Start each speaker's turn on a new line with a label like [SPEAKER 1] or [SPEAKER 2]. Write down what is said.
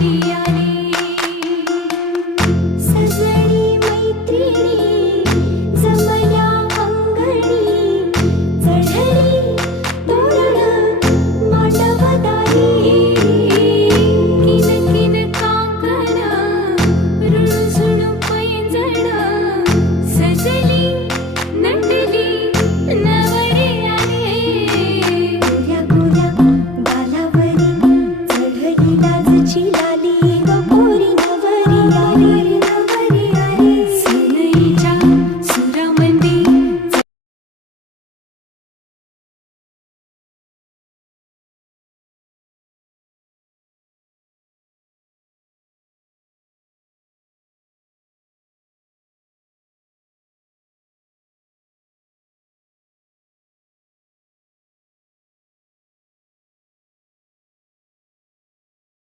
[SPEAKER 1] அடியானே